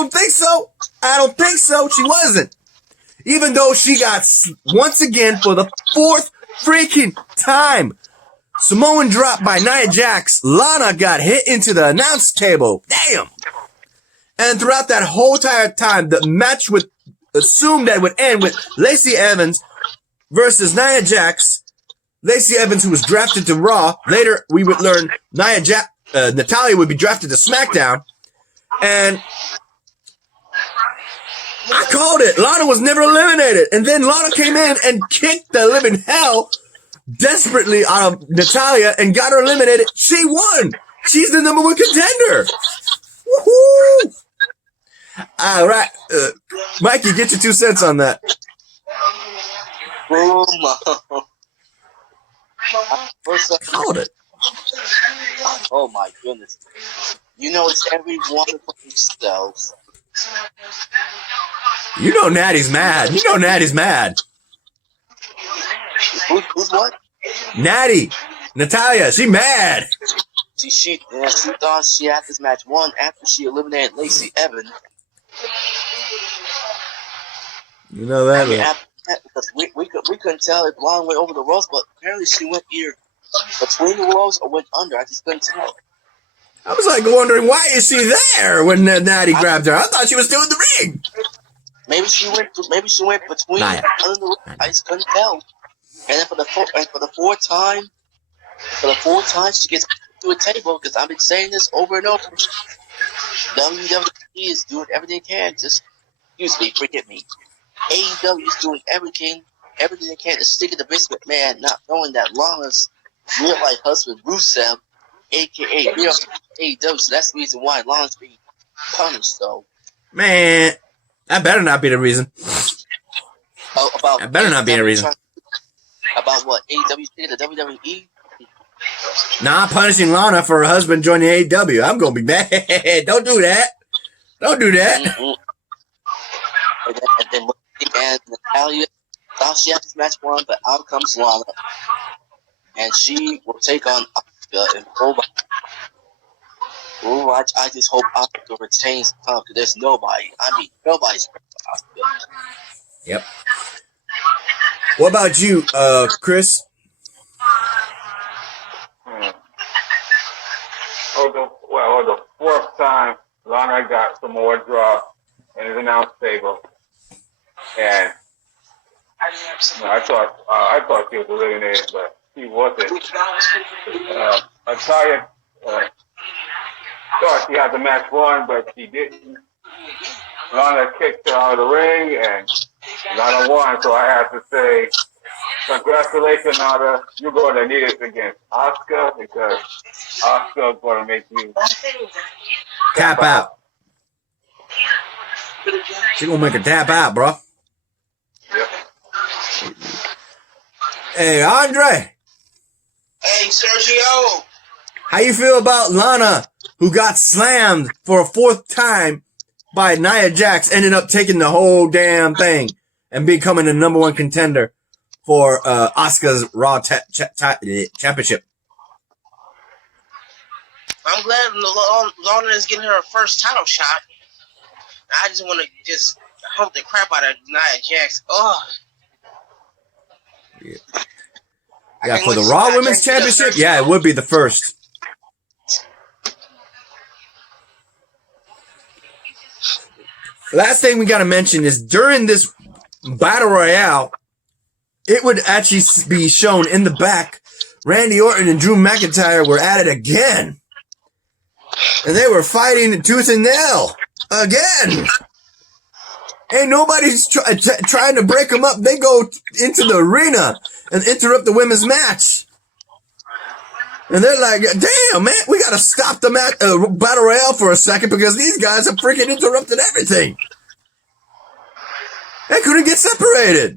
don't think so. I don't think so. She wasn't. Even though she got, once again, for the fourth freaking time, Samoan drop by Nia Jax, Lana got hit into the announce table. Damn. And throughout that whole entire time, the match would assume that it would end with Lacey Evans versus Nia Jax. Lacey Evans, who was drafted to Raw. Later, we would learn Natalya would be drafted to SmackDown. And I called it. Lana was never eliminated. And then Lana came in and kicked the living hell desperately out of Natalya and got her eliminated. She won. She's the number one contender. Woohoo! All right. Mikey, get your 2 cents on that. Called it. Oh my goodness. You know it's every one of themselves. You know Natty's mad. You know Natty's mad. Who's what? Natty. Natalya. She mad. She thought she had this match won after she eliminated Lacey Evans. You know that. I mean, because we couldn't tell if Lana went over the ropes, but apparently she went either between the ropes or went under. I just couldn't tell. I was like wondering, why is she there when Natty grabbed her? I thought she was still in the ring. Maybe she went between under the ropes. I just couldn't tell. And then for the fourth time, she gets to a table, because I've been saying this over and over. WWE is doing everything they can. Forgive me. AEW is doing everything they can to stick in the Vince McMahon, not knowing that Lana's real life husband Rusev, aka real AEW. So that's the reason why Lana's being punished, though. Man, that better not be the reason. That better not be the reason. About what? AEW sticking to WWE? Nah, punishing Lana for her husband joining AEW. I'm gonna be mad. Don't do that. Don't do that. Mm-hmm. And Natalya thought she had this match won, but out comes Lana, and she will take on Asuka. And I just hope Asuka retains the title, because there's nobody. I mean, nobody's Asuka. Yep. What about you, Chris? The fourth time Lana got some more drop in his announce table, and I thought she was eliminated, but she wasn't. Natalya thought she had the match won, but she didn't. Lana kicked her out of the ring, and Lana won. So I have to say, congratulations, Lana. You're going to need it against Asuka, because Asuka's going to make you tap out. She gonna make her tap out, bro. Yep. Hey, Andre. Hey, Sergio. How you feel about Lana, who got slammed for a fourth time by Nia Jax, ended up taking the whole damn thing and becoming the number one contender for Asuka's Raw Championship? I'm glad Lana is getting her first title shot. I just want to just hump the crap out of Nia Jax. Oh. Yeah, for the Raw Women's Championship, yeah, it would be the first. Last thing we got to mention is during this Battle Royale, it would actually be shown in the back, Randy Orton and Drew McIntyre were at it again. And they were fighting tooth and nail. Again. Ain't nobody's trying to break them up. They go into the arena and interrupt the women's match. And they're like, damn, man, we got to stop the Battle Royale for a second because these guys have freaking interrupted everything. They couldn't get separated.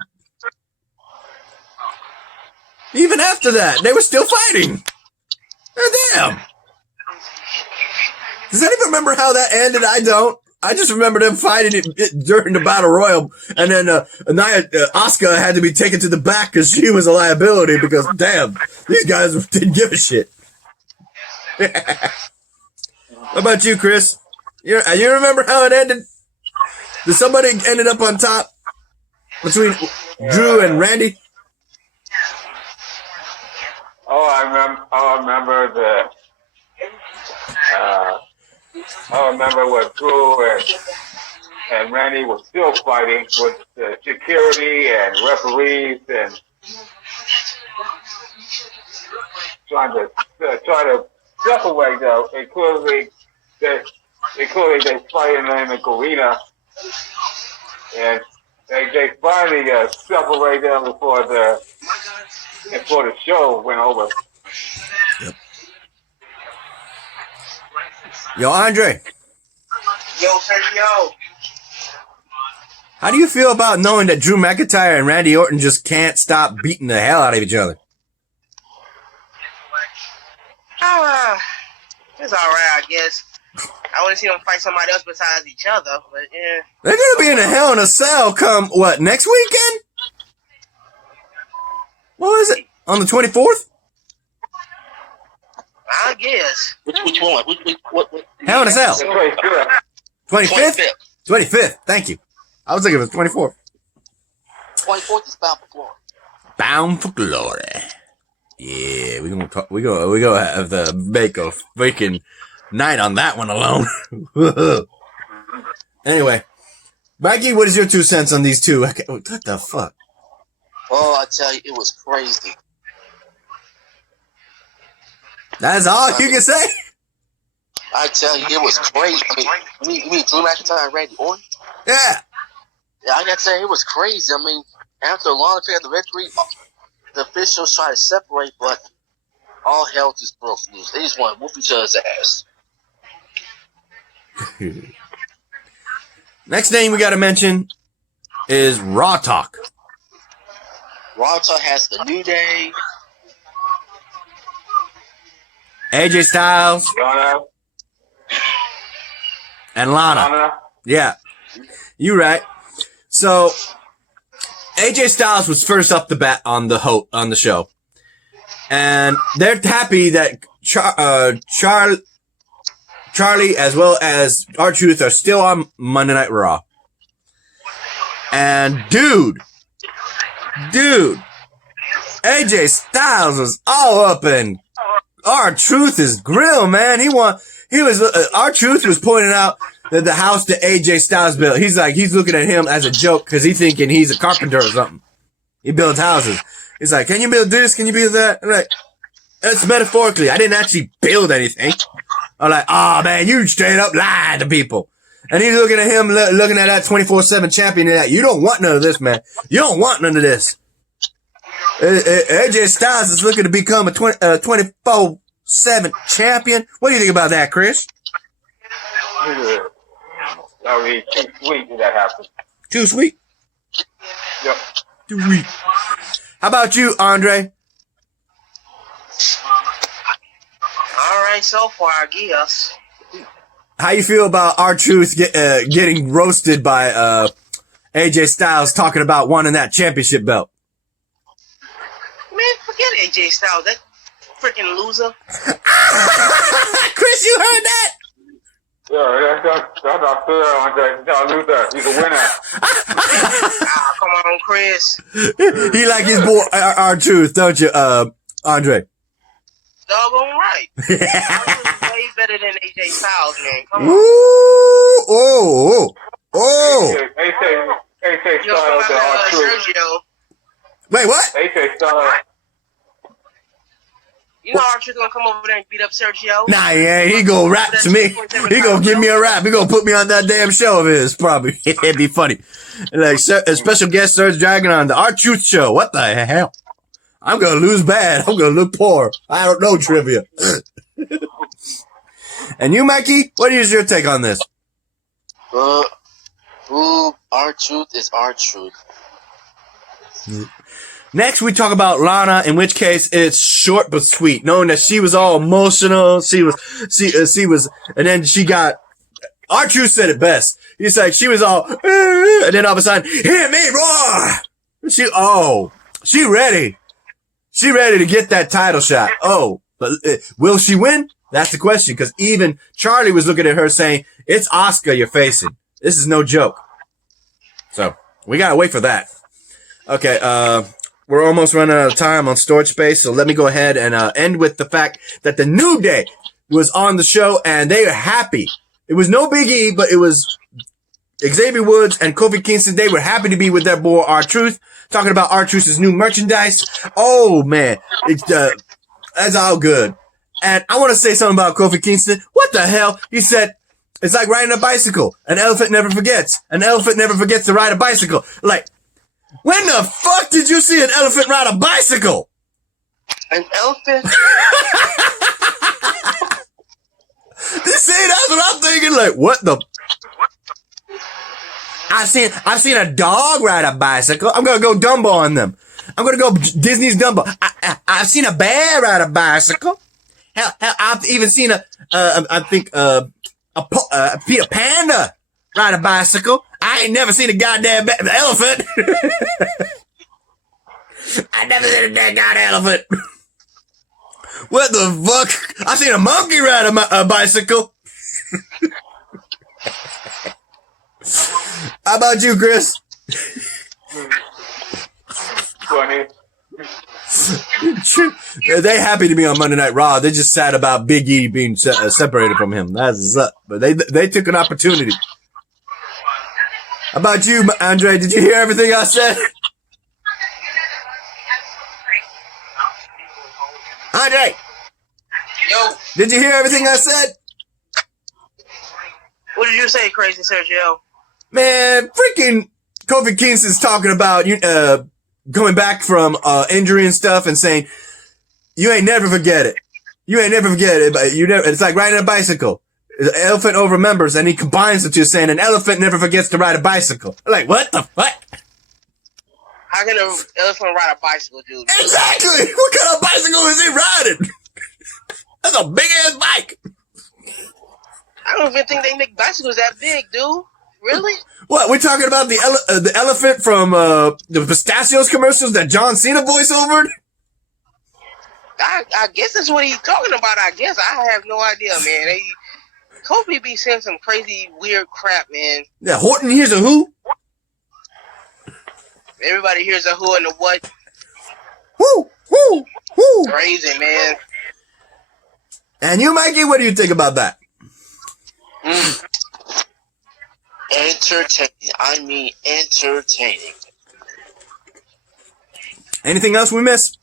Even after that, they were still fighting. Damn. Does anyone remember how that ended? I don't. I just remember them fighting it during the Battle Royal, and then Asuka had to be taken to the back because she was a liability because, damn, these guys didn't give a shit. What about you, Chris? You remember how it ended? Did somebody ended up on top between Drew and Randy? Oh, I remember that. I remember when Drew and Randy were still fighting with the security and referees and trying to separate them. Including they fighting in the arena, and they finally separate them before the show went over. Yep. Yo, Andre. Yo, Sergio. How do you feel about knowing that Drew McIntyre and Randy Orton just can't stop beating the hell out of each other? It's alright, I guess. I want to see them fight somebody else besides each other, but yeah. They're gonna be in a Hell in a Cell come, what, next weekend? What is it? On the 24th? I guess. Which one? What? Hell in a Cell. 25th? 25th. 25th. Thank you. I was thinking it was 24th. 24th is Bound for Glory. Bound for Glory. Yeah, we gonna have the make a freaking night on that one alone. Anyway, Mikey, what is your 2 cents on these two? What the fuck? Oh, I tell you, it was crazy. That's all you can say? I tell you, it was crazy. I mean, you mean Drew McIntyre and Randy Orton? Yeah. Yeah, I gotta say, it was crazy. I mean, after a long period of victory, the officials tried to separate, but all hell just broke loose. They just want to whoop each other's ass. Next name we gotta mention is Raw Talk. Raw Talk has the New Day. AJ Styles Lana. and Lana. Yeah, you right. So AJ Styles was first up the bat on the show, and they're happy that Charlie as well as R-Truth are still on Monday Night Raw. And dude, AJ Styles was all up in R-Truth's grill, man. R-Truth was pointing out that the house that AJ Styles built, he's looking at him as a joke because he's thinking he's a carpenter or something. He builds houses. He's like, can you build this? Can you build that? I'm like, that's metaphorically. I didn't actually build anything. I'm like, oh man, you straight up lied to people. And he's looking at him, looking at that 24/7 champion. And like, you don't want none of this, man. You don't want none of this. AJ Styles is looking to become a 24/7 champion. What do you think about that, Chris? That would be too sweet if that happened. Too sweet? Yep. Too sweet. How about you, Andre? All right, so far, I guess. How you feel about R-Truth getting roasted by AJ Styles talking about wanting that championship belt? Man, forget AJ Styles. That freaking loser. Chris, you heard that? Yeah, that's not fair, Andre. He's not a loser. He's a winner. Come on, Chris. He like his boy R-Truth, don't you, Andre? Doggone right. Way better than AJ Styles, man. Come on. Ooh, oh. AJ You know, come Styles out and R-Truth. Sergio. Wait, what? AJ Styles. You know R-Truth gonna come over there and beat up Sergio? Nah, yeah, he gonna rap to me. He gonna give me a rap. He gonna put me on that damn show of his, probably. It'd be funny. Like, a special guest Serge Dragon on the R-Truth show. What the hell? I'm gonna lose bad. I'm gonna look poor. I don't know trivia. And you, Mikey, what is your take on this? R-Truth is R-Truth. Next, we talk about Lana, in which case it's short but sweet, knowing that she was all emotional. She was, and then she got, R-Truth said it best. He's like, she was all, and then all of a sudden, hear me roar! She ready. She ready to get that title shot. Oh, but will she win? That's the question, because even Charlie was looking at her saying, it's Asuka you're facing. This is no joke. So we gotta wait for that. Okay, we're almost running out of time on storage space, so let me go ahead and end with the fact that the New Day was on the show and they were happy. It was no Big E, but it was Xavier Woods and Kofi Kingston. They were happy to be with their boy R-Truth, talking about R-Truth's new merchandise. Oh man, it's that's all good. And I want to say something about Kofi Kingston. What the hell? He said, it's like riding a bicycle. An elephant never forgets. An elephant never forgets to ride a bicycle. Like, when the fuck did you see an elephant ride a bicycle? An elephant? You see, that's what I'm thinking. Like, what the? I've seen a dog ride a bicycle. I'm gonna go Dumbo on them. I'm gonna go Disney's Dumbo. I've seen a bear ride a bicycle. Hell, I've even seen a Peter Panda ride a bicycle. I ain't never seen a goddamn elephant. I never seen a damn goddamn elephant. What the fuck? I seen a monkey ride a bicycle. How about you, Chris? Funny. They happy to be on Monday Night Raw. They're just sad about Big E being separated from him. That's up. But they took an opportunity. How about you, Andre? Did you hear everything I said? Andre! Yo, Did you hear everything I said? what did you say, Crazy Sergio? Man, freaking Kofi Kingston's talking about going back from injury and stuff and saying, you ain't never forget it. You ain't never forget it, but it's like riding a bicycle. An elephant overremembers, and he combines the two, saying an elephant never forgets to ride a bicycle. Like, what the fuck? How can an elephant ride a bicycle, dude? Exactly! What kind of bicycle is he riding? That's a big-ass bike. I don't even think they make bicycles that big, dude. Really? What, we're talking about the elephant from the Pistachios commercials that John Cena voiceovered? I guess that's what he's talking about, I guess. I have no idea, man. Kofi be saying some crazy, weird crap, man. Yeah, Horton hears a who? Everybody hears a who and a what. Woo! Woo! Woo! Crazy, man. And you, Mikey, what do you think about that? Entertaining. I mean, entertaining. Anything else we missed?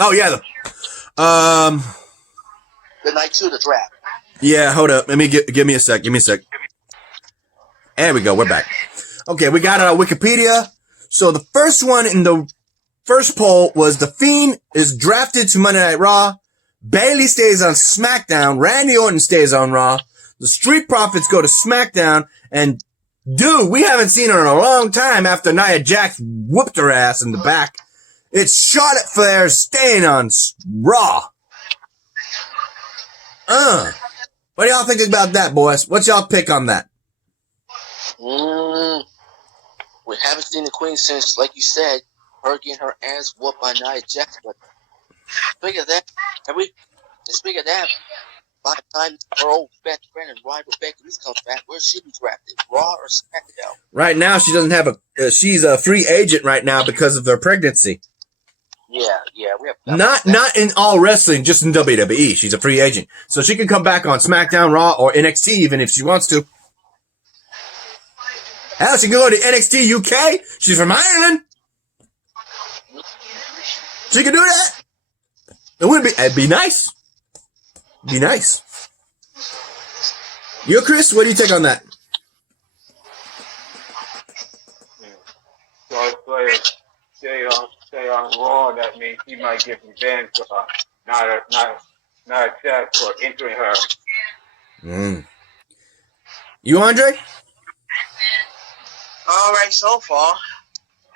Oh, yeah. The night to the draft. Yeah, hold up. Let me give me a sec. Give me a sec. There we go. We're back. Okay, we got it on Wikipedia. So the first one in the first poll was The Fiend is drafted to Monday Night Raw. Bayley stays on SmackDown. Randy Orton stays on Raw. The Street Profits go to SmackDown. And, dude, we haven't seen her in a long time after Nia Jax whooped her ass in the back. It's Charlotte Flair staying on Raw. What do y'all think about that, boys? What's y'all pick on that? We haven't seen the Queen since, like you said, her getting her ass whooped by Nia Jax. But speaking of that, by the time her old best friend and rival Becky Lynch comes back, where should she be drafted? Raw or SmackDown? Right now, she doesn't have she's a free agent right now because of her pregnancy. Yeah, we have Not in all wrestling, just in WWE. She's a free agent. So she can come back on SmackDown, Raw, or NXT even if she wants to. Hell, she can go to NXT UK. She's from Ireland. She can do that. It'd be nice. Be nice. You, Chris, what do you take on that? So players stay on Raw. That means he might get revenge for her. Not a chance for entering her. You, Andre? All right, so far.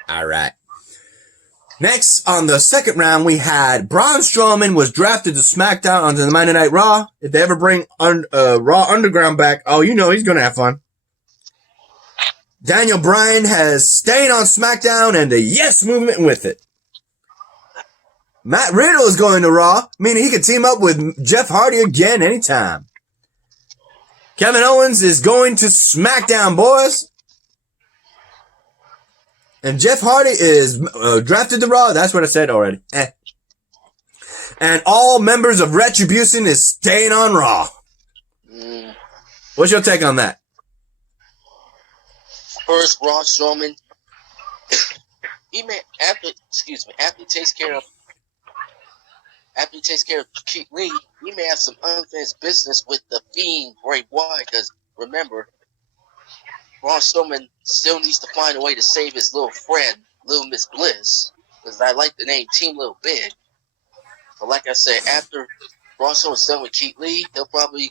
All right. Next, on the second round, we had Braun Strowman was drafted to SmackDown onto the Monday Night Raw. If they ever bring Raw Underground back, oh, you know he's going to have fun. Daniel Bryan has stayed on SmackDown and the Yes Movement with it. Matt Riddle is going to Raw, meaning he can team up with Jeff Hardy again anytime. Kevin Owens is going to SmackDown, boys. And Jeff Hardy is drafted to Raw. That's what I said already. And all members of Retribution is staying on Raw. What's your take on that? First, Braun Strowman. After he takes care of Keith Lee, he may have some unfinished business with the Fiend Bray Wyatt. Because remember, Braun Strowman still needs to find a way to save his little friend, Little Miss Bliss. Because I like the name Team Little Big. But like I said, after Braun Strowman's done with Keith Lee, he'll probably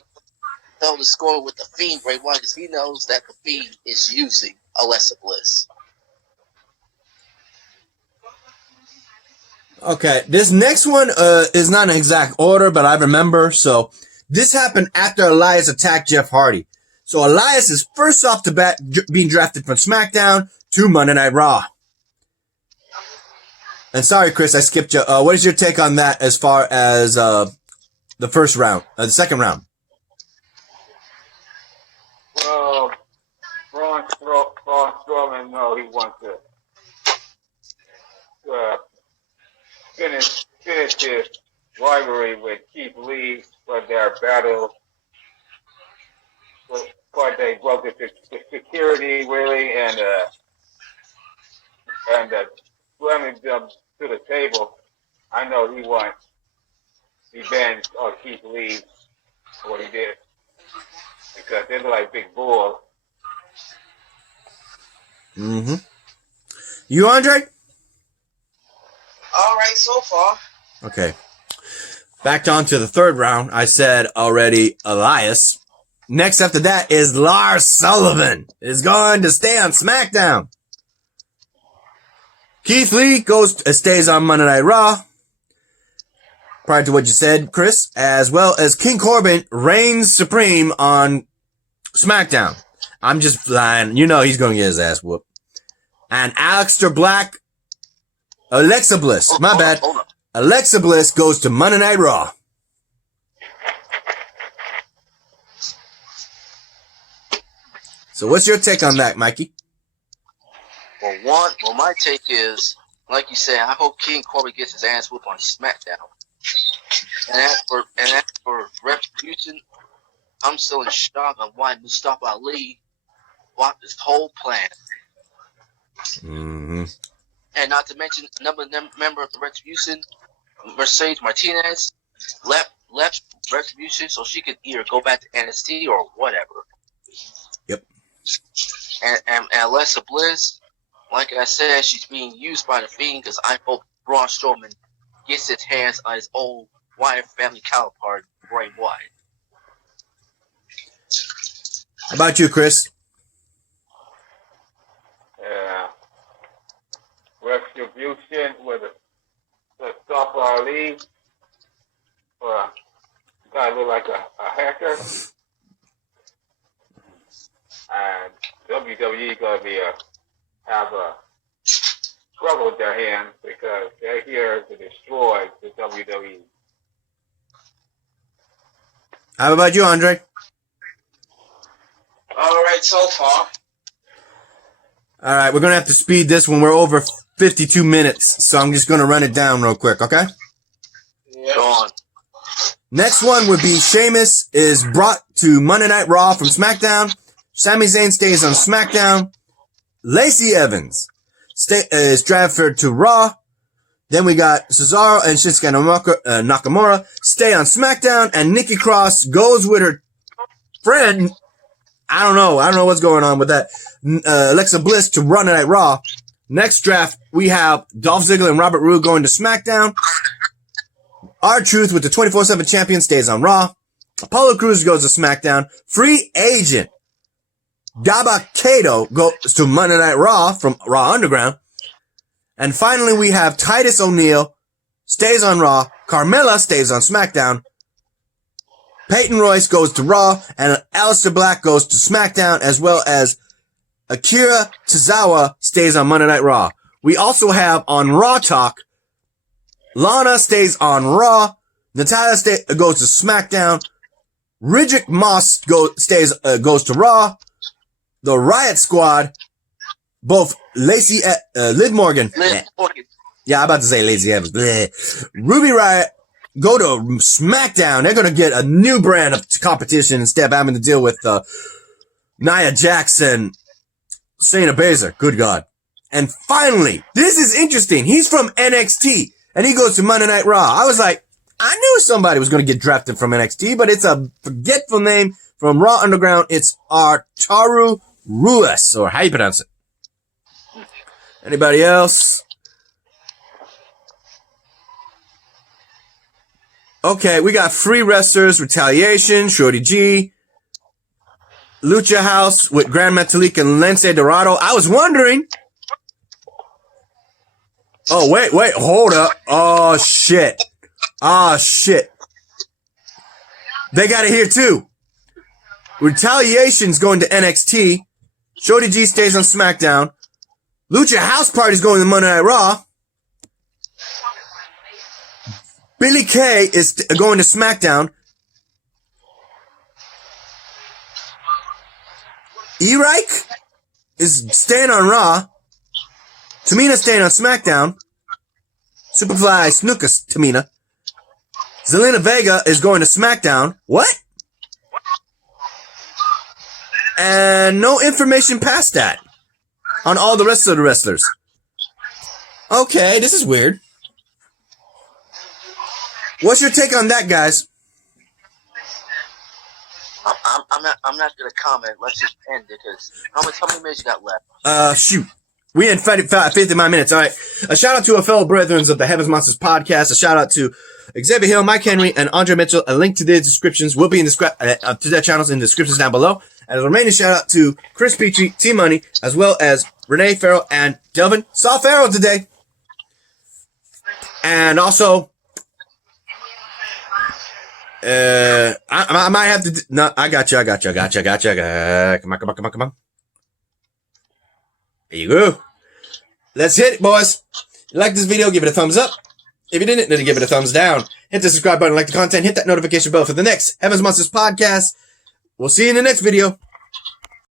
tell the score with the Fiend Bray Wyatt because he knows that the Fiend is using Alexa Bliss. Okay, this next one is not an exact order, but I remember. So this happened after Elias attacked Jeff Hardy. So Elias is first off the bat being drafted from SmackDown to Monday Night Raw. And sorry, Chris, I skipped you. What is your take on that as far as the second round? Well, Braun Strowman, no, he wants to finish his rivalry with Keith Lee for their battle. But they broke the security really and slamming them to the table. I know he wants revenge on Keith Lee for what he did because they're like big bulls. Mm-hmm. You, Andre? All right, so far. Okay. Back on to the third round. I said already Elias. Next after that is Lars Sullivan is going to stay on SmackDown. Keith Lee stays on Monday Night Raw. Prior to what you said, Chris, as well as King Corbin reigns supreme on SmackDown. I'm just flying. You know he's going to get his ass whooped. And Alexa Bliss. My bad. Alexa Bliss goes to Monday Night Raw. So what's your take on that, Mikey? Well, my take is, like you said, I hope King Corbin gets his ass whooped on SmackDown. And as for Retribution, I'm still in shock on why Mustafa Ali blocked this whole plan. Mm-hmm. And not to mention, another member of the Retribution, Mercedes Martinez, left Retribution so she could either go back to NXT or whatever. Yep. And Alexa Bliss, like I said, she's being used by the Fiend because I hope Braun Strowman gets his hands on his old Wyatt family counterpart, Bray Wyatt. How about you, Chris? Retribution with Mustafa Ali. Guy look like a hacker. And WWE gonna have a struggle with their hands because they're here to destroy the WWE. How about you, Andre? All right, so far. All right, we're going to have to speed this when we're over 52 minutes, so I'm just going to run it down real quick, okay? Yeah. Go on. Next one would be Sheamus is brought to Monday Night Raw from SmackDown. Sami Zayn stays on SmackDown. Lacey Evans is transferred to Raw. Then we got Cesaro and Shinsuke Nakamura stay on SmackDown, and Nikki Cross goes with her friend. I don't know what's going on with that. Alexa Bliss to Monday Night Raw. Next draft, we have Dolph Ziggler and Robert Roode going to SmackDown. R-Truth with the 24/7 champion stays on Raw. Apollo Crews goes to SmackDown. Free agent Dabba-Kato goes to Monday Night Raw from Raw Underground. And finally, we have Titus O'Neil stays on Raw. Carmella stays on SmackDown. Peyton Royce goes to Raw, and Aleister Black goes to SmackDown, as well as Akira Tozawa stays on Monday Night Raw. We also have on Raw Talk, Lana stays on Raw, Natalya goes to SmackDown, Riddick Moss goes to Raw, the Riot Squad both Liv Morgan. Liv Morgan. Yeah, I'm about to say Lacey Evans. Ruby Riott go to SmackDown. They're going to get a new brand of competition instead of having to deal with Nia Jax and Shayna Baszler. Good God. And finally, this is interesting. He's from NXT, and he goes to Monday Night Raw. I was like, I knew somebody was going to get drafted from NXT, but it's a forgetful name from Raw Underground. It's Arturo Ruas, or how you pronounce it. Anybody else? Okay, we got free wrestlers, Retaliation, Shorty G, Lucha House with Grand Metalik and Lince Dorado. I was wondering. Oh, wait, hold up. Oh, shit. They got it here, too. Retaliation's going to NXT. Shorty G stays on SmackDown. Lucha House Party's going to Monday Night Raw. Billy Kay is going to SmackDown. E-Reich is staying on Raw. Tamina staying on SmackDown. Superfly Snuka Tamina. Zelina Vega is going to SmackDown. What? And no information past that on all the rest of the wrestlers. Okay, this is weird. What's your take on that, guys? I'm not gonna comment. Let's just end it because how many minutes you got left? Shoot. We in 59 minutes. All right. A shout out to our fellow brethren of the Heavens Monsters podcast. A shout out to Xavier Hill, Mike Henry, and Andre Mitchell. A link to their descriptions will be in the to their channels in the descriptions down below. And a remaining shout out to Chris Petrie, T Money, as well as Renee Farrell and Delvin. Saw Farrell today. And also, I might have to. No, I got you. Come on. There you go. Let's hit it, boys. If you like this video, give it a thumbs up. If you didn't, then give it a thumbs down. Hit the subscribe button, like the content, hit that notification bell for the next Heavens Monsters podcast. We'll see you in the next video.